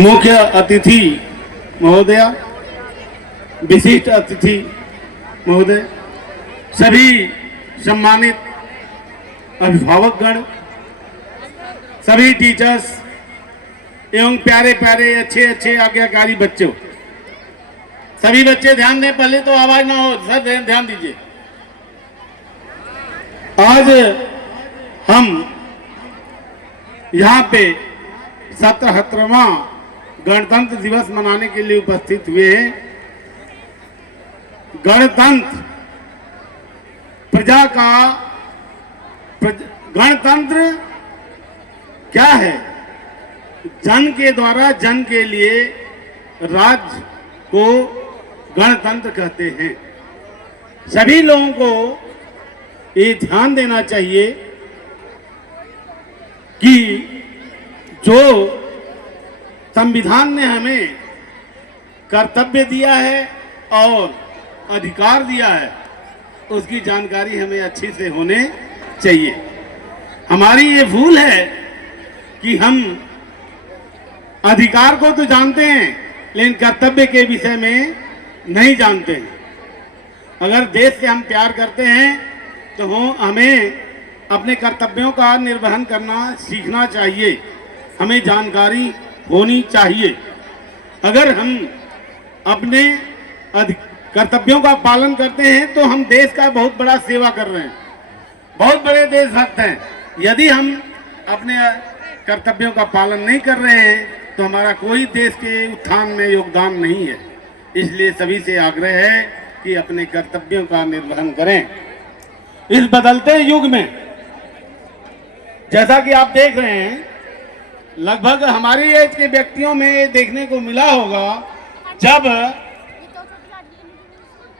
मुख्य अतिथि महोदया, विशिष्ट अतिथि महोदय, सभी सम्मानित अभिभावकगण, सभी टीचर्स एवं प्यारे प्यारे अच्छे अच्छे आज्ञाकारी बच्चों, सभी बच्चे ध्यान दें। पहले तो आवाज ना हो, सर ध्यान दीजिए। आज हम यहाँ पे 77वां गणतंत्र दिवस मनाने के लिए उपस्थित हुए हैं। गणतंत्र प्रजा का गणतंत्र क्या है? जन के द्वारा जन के लिए राज्य को गणतंत्र कहते हैं। सभी लोगों को ये ध्यान देना चाहिए कि जो संविधान ने हमें कर्तव्य दिया है और अधिकार दिया है, उसकी जानकारी हमें अच्छी से होने चाहिए। हमारी ये भूल है कि हम अधिकार को तो जानते हैं लेकिन कर्तव्य के विषय में नहीं जानते हैं। अगर देश से हम प्यार करते हैं तो हमें अपने कर्तव्यों का निर्वहन करना सीखना चाहिए, हमें जानकारी होनी चाहिए। अगर हम अपने कर्तव्यों का पालन करते हैं तो हम देश का बहुत बड़ा सेवा कर रहे हैं, बहुत बड़े देशभक्त हैं। यदि हम अपने कर्तव्यों का पालन नहीं कर रहे हैं तो हमारा कोई देश के उत्थान में योगदान नहीं है। इसलिए सभी से आग्रह है कि अपने कर्तव्यों का निर्वहन करें। इस बदलते युग में जैसा कि आप देख रहे हैं, लगभग हमारी एज के व्यक्तियों में ये देखने को मिला होगा, जब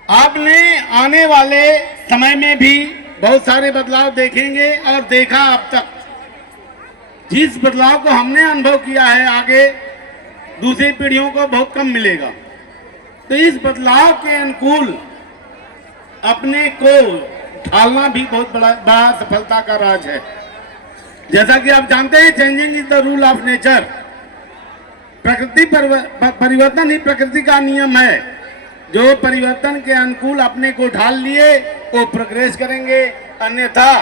आपने आने वाले समय में भी बहुत सारे बदलाव देखेंगे और देखा अब तक। जिस बदलाव को हमने अनुभव किया है, आगे दूसरी पीढ़ियों को बहुत कम मिलेगा। तो इस बदलाव के अनुकूल अपने को ढालना भी बहुत बड़ा सफलता का राज है। जैसा कि आप जानते हैं, changing is the rule of nature. प्रकृति परिवर्तन ही प्रकृति का नियम है। जो परिवर्तन के अनुकूल अपने को ढाल लिए वो प्रोग्रेस करेंगे, अन्यथा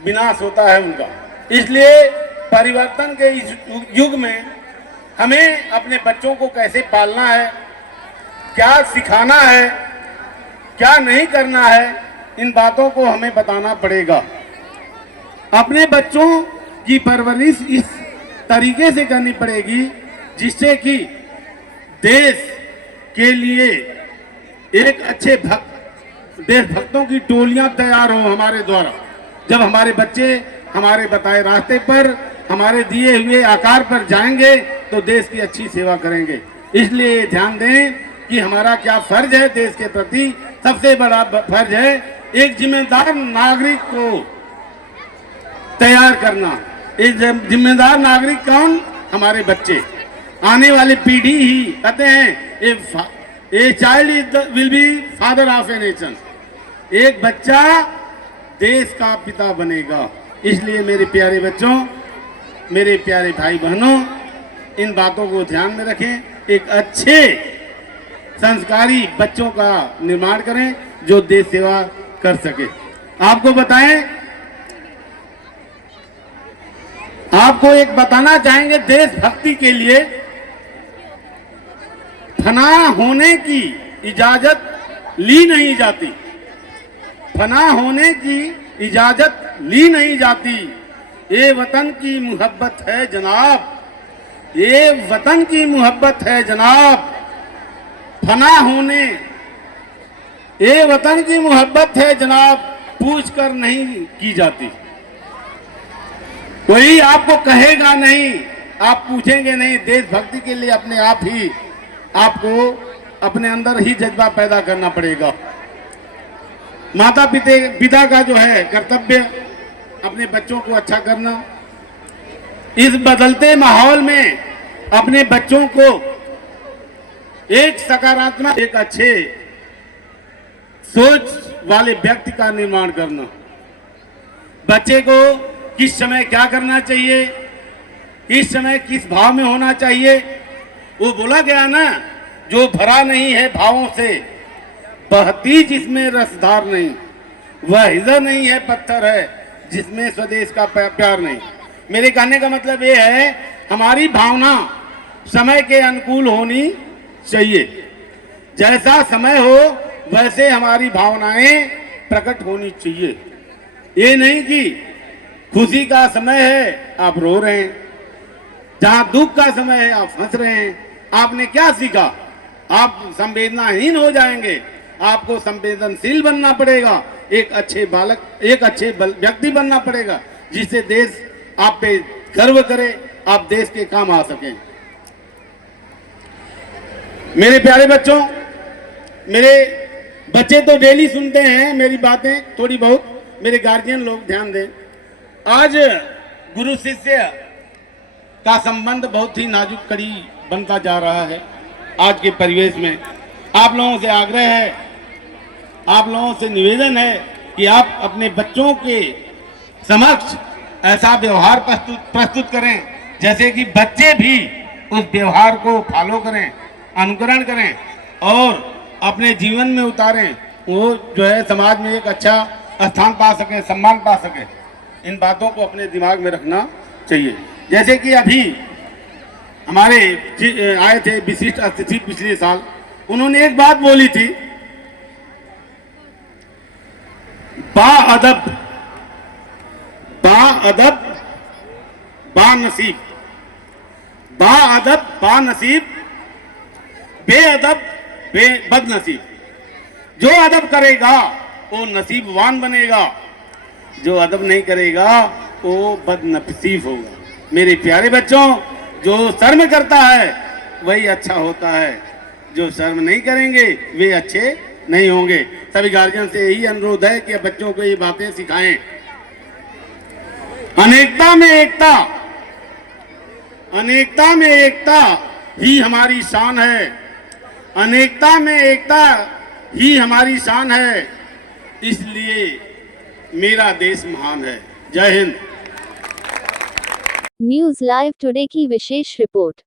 विनाश होता है उनका। इसलिए परिवर्तन के इस युग में हमें अपने बच्चों को कैसे पालना है, क्या सिखाना है, क्या नहीं करना है, इन बातों को हमें बताना पड़ेगा। अपने बच्चों की परवरिश इस तरीके से करनी पड़ेगी जिससे कि देश के लिए एक अच्छे देशभक्तों की टोलियां तैयार हो हमारे द्वारा। जब हमारे बच्चे हमारे बताए रास्ते पर, हमारे दिए हुए आकार पर जाएंगे तो देश की अच्छी सेवा करेंगे। इसलिए ध्यान दें कि हमारा क्या फर्ज है देश के प्रति। सबसे बड़ा फर्ज है एक जिम्मेदार नागरिक को तैयार करना। एक जिम्मेदार नागरिक कौन? हमारे बच्चे, आने वाली पीढ़ी ही। कहते हैं a child will be father of a nation. एक बच्चा देश का पिता बनेगा। इसलिए मेरे प्यारे बच्चों, मेरे प्यारे भाई बहनों, इन बातों को ध्यान में रखें। एक अच्छे संस्कारी बच्चों का निर्माण करें जो देश सेवा कर सके। आपको बताएं, आपको एक बताना चाहेंगे, देशभक्ति के लिए फना होने की इजाजत ली नहीं जाती। फना होने की इजाजत ली नहीं जाती। ये वतन की मोहब्बत है जनाब, ये वतन की मोहब्बत है जनाब। फना होने, ये वतन की मोहब्बत है जनाब, पूछ कर नहीं की जाती। कोई आपको कहेगा नहीं, आप पूछेंगे नहीं। देशभक्ति के लिए अपने आप ही आपको अपने अंदर ही जज्बा पैदा करना पड़ेगा। माता पिता का जो है कर्तव्य अपने बच्चों को अच्छा करना। इस बदलते माहौल में अपने बच्चों को एक सकारात्मक, एक अच्छे सोच वाले व्यक्ति का निर्माण करना। बच्चे को किस समय क्या करना चाहिए, इस समय किस भाव में होना चाहिए। वो बोला गया ना, जो भरा नहीं है भावों से, बहती जिसमें रसधार नहीं, वह हृदय नहीं है पत्थर है जिसमें स्वदेश का प्यार नहीं। मेरे कहने का मतलब ये है, हमारी भावना समय के अनुकूल होनी चाहिए। जैसा समय हो वैसे हमारी भावनाएं प्रकट होनी चाहिए। ये नहीं कि खुशी का समय है आप रो रहे हैं, जहां दुख का समय है आप हंस रहे हैं। आपने क्या सीखा? आप संवेदनाहीन हो जाएंगे। आपको संवेदनशील बनना पड़ेगा, एक अच्छे बालक, एक अच्छे व्यक्ति बनना पड़ेगा, जिससे देश आप पे गर्व करे, आप देश के काम आ सकें। मेरे प्यारे बच्चों, मेरे बच्चे तो डेली सुनते हैं मेरी बातें थोड़ी बहुत, मेरे गार्जियन लोग ध्यान दें। आज गुरु शिष्य का संबंध बहुत ही नाजुक कड़ी बनता जा रहा है। आज के परिवेश में आप लोगों से आग्रह है, आप लोगों से निवेदन है कि आप अपने बच्चों के समक्ष ऐसा व्यवहार प्रस्तुत करें जैसे कि बच्चे भी उस व्यवहार को फॉलो करें, अनुकरण करें और अपने जीवन में उतारें। वो जो है समाज में एक अच्छा स्थान पा सके, सम्मान पा सके। इन बातों को अपने दिमाग में रखना चाहिए। जैसे कि अभी हमारे आए थे विशिष्ट अतिथि पिछले साल, उन्होंने एक बात बोली थी, बाअदब बानसीब, बाअदब बानसीब, बेअदब बदनसीब। जो अदब करेगा वो नसीबवान बनेगा, जो अदब नहीं करेगा वो बदनसीब होगा। मेरे प्यारे बच्चों, जो शर्म करता है वही अच्छा होता है, जो शर्म नहीं करेंगे वे अच्छे नहीं होंगे। सभी गार्जियन से यही अनुरोध है कि बच्चों को ये बातें सिखाएं। अनेकता में एकता, अनेकता में एकता ही हमारी शान है, अनेकता में एकता ही हमारी शान है, इसलिए मेरा देश महान है। जय हिंद। न्यूज लाइव टुडे की विशेष रिपोर्ट।